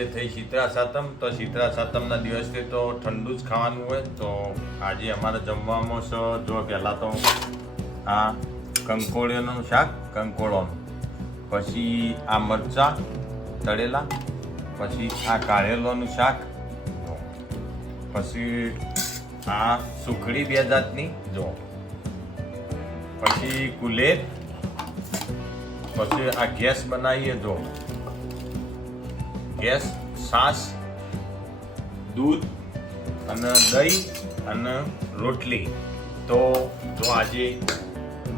આજે થઈ શીતળા સાતમ, તો શીતળા સાતમના દિવસથી તો ઠંડુ જ ખાવાનું હોય. તો આજે અમારે જમવામાં છે જો પહેલાં તો આ કંકોળીનું શાક, કંકોળોનું, પછી આ મરચાં તળેલા, પછી આ કાળેલોનું શાક, પછી આ સુખડી 2 જાતની જો, પછી કુલેર, પછી આ ગેસ બનાવીએ જો, ગેસ, છાશ, દૂધ અને દહીં અને રોટલી. તો આજે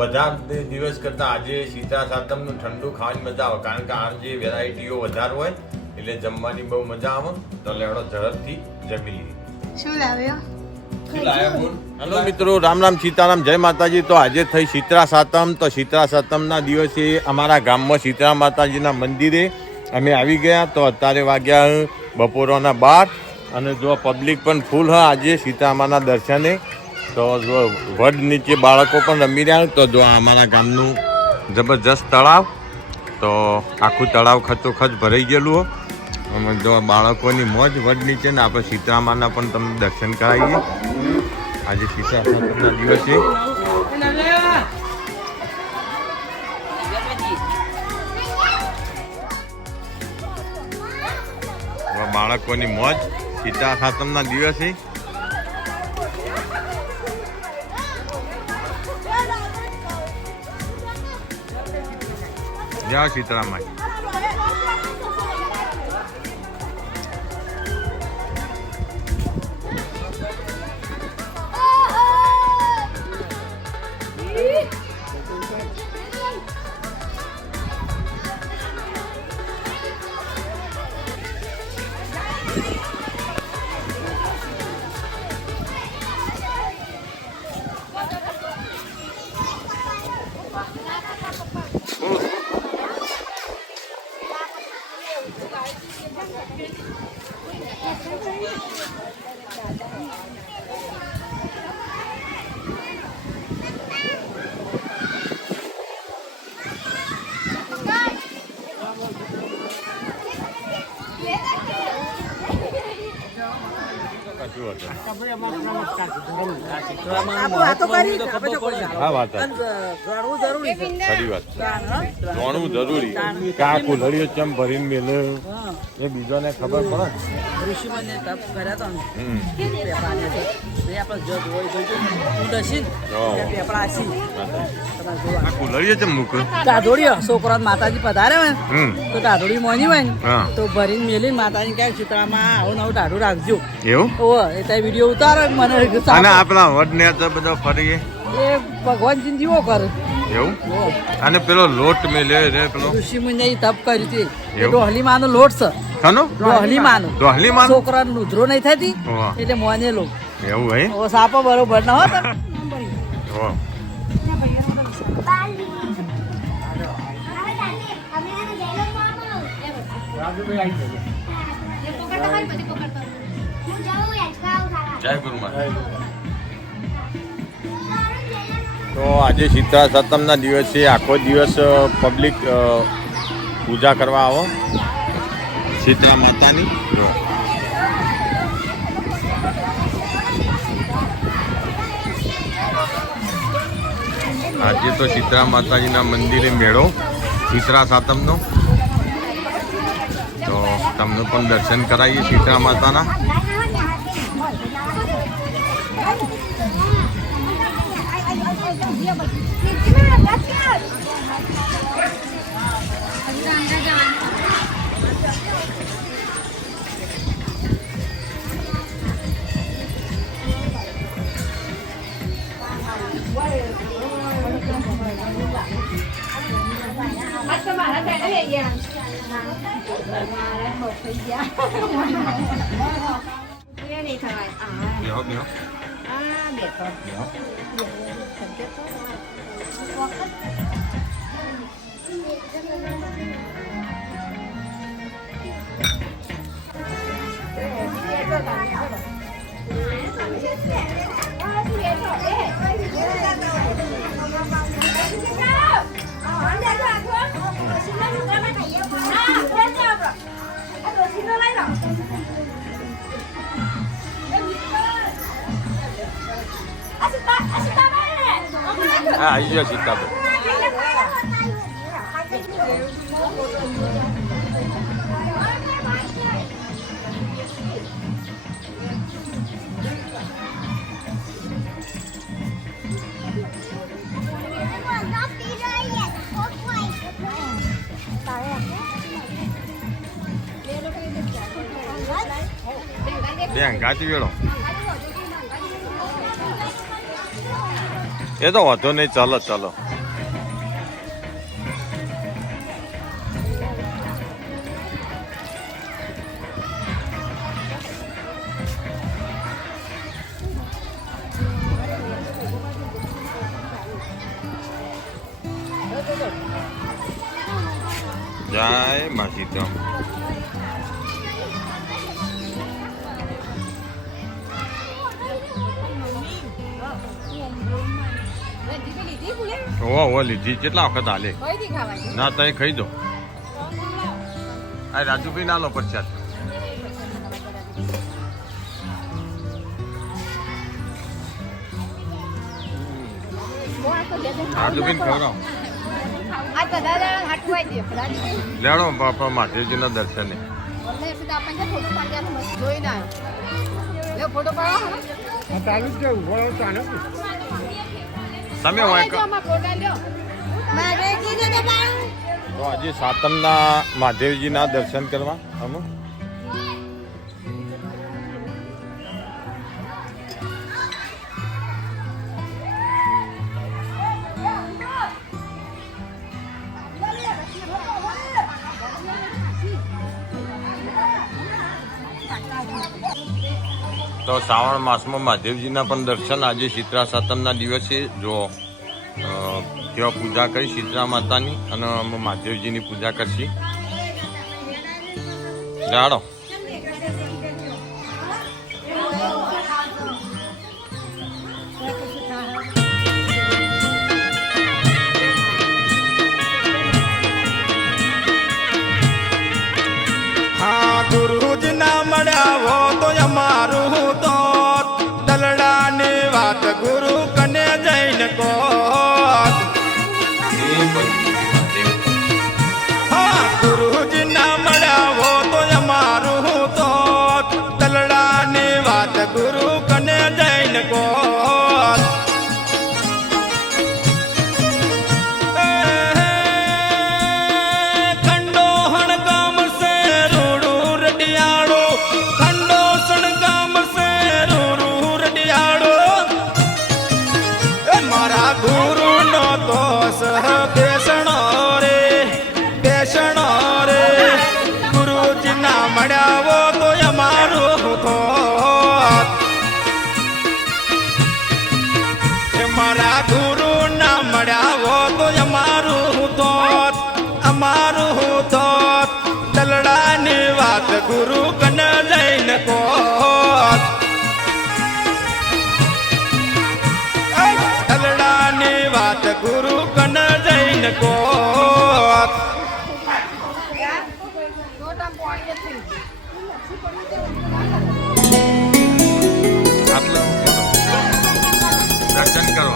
બધા દિવસ કરતાં આજે શીતળા સાતમનું ઠંડુ ખાવાની મજા આવે, કારણ કે આજે વેરાયટીઓ વધારે હોય એટલે જમવાની બહુ મજા આવે. તો લેવડો ઝડપથી જમી લઈએ. શું લાવ્યો? હેલો મિત્રો, રામ રામ, સીતારામ, જય માતાજી. તો આજે થઈ શીતળા સાતમ. તો શીતળા સાતમના દિવસે અમારા ગામમાં શીતળા માતાજીના મંદિરે અમે આવી ગયા. તો અત્યારે વાગ્યા બપોરના 12 અને જો પબ્લિક પણ ફૂલ હ આજે સીતામાના દર્શને. તો જો વડ નીચે બાળકો પણ રમી રહ્યા. તો જો અમારા ગામનું જબરજસ્ત તળાવ, તો આખું તળાવ ખચોખચ ભરાઈ ગયેલું હોય. જો બાળકોની મોજ વડ નીચે ને આપણે સીતામાના પણ તમને દર્શન કરાવીએ. આજે શીતળા સાતમના દિવસે બાળકોની મોજ શીતળા સાતમના દિવસે. જાઓ શીતળામાં. જાણવું જરૂરી કે આ કુલડીઓ ચમ ભરીને મેલે એ બીજોને ખબર પડે. ઋષિમને તપ કર્યા તો કુલડીઓ ચમ મૂક ટાઢોળીઓ છોકરા માતાજી પધારે હોય તો ટાઢોળી મોની હોય ને તો ભરીને મેલી માતાજી ક્યાંક ચિત્રામાં આવું નવું ટાઢું રાખજો. એવું એ ત્યાં વિડીયો ઉતારો મને. અને આપણા વડ ને બધો ફરીએ એ ભગવાનજી જીવો કરે એવું. અને પેલો લોટ મેલે રે પેલો ઋષિમુનિએ તપ કર્યું હતી. ડોહલી માનો લોટ છે. ખાનો ડોહલી માનો છોકરા લુધરો નહીં થતી એટલે મોને લો એવું ભાઈ. ઓ સાપો બરોબર ના હોત. જય ગુરુમાં. તો આજે શીતળા સાતમના દિવસે આખો દિવસ પબ્લિક પૂજા કરવા આવો શીતળા માતાની. આજે તો શીતળા માતાજીના મંદિરે મેળો શીતળા સાતમનો. તો તમને પણ દર્શન કરાવીએ શીતળા માતાના. બેહો બેહો હા આવી ગયો સીતાભાઈ બેન ગાંચી વેળો એ તો વાંધો નહીં ચાલો ચાલો જય મા સીતા ઓ લીધી કેટલા વખત હાલે ના તઈ ખાઈ દો આ રાજુભાઈ ના લો પ્રસાદ રાજુભાઈ ખવડાવો લેડો બાપા મહાદેવજી ના દર્શને તમે તો આજે સાતમના મહાદેવજીના દર્શન કરવા અમે તો શ્રાવણ માસમાં મહાદેવજીના પણ દર્શન આજે શીતળા સાતમના દિવસે જો ત્યાં પૂજા કરી શીતળા માતાની અને અમે મહાદેવજીની પૂજા કરશી જાડો હા ગુરુજ ના મળ્યા હો તો અમારું તો દલડાની વાત ગુરુ કને જઈને કહો હા ગુરુજ ના મળ્યા હો તો અમારું તો દલડાની વાત ગુરુ કને જઈને કહો ગુરુ કન જઈને કહો દલડાની વાત ગુરુ કન જઈને કહો દર્શન કરો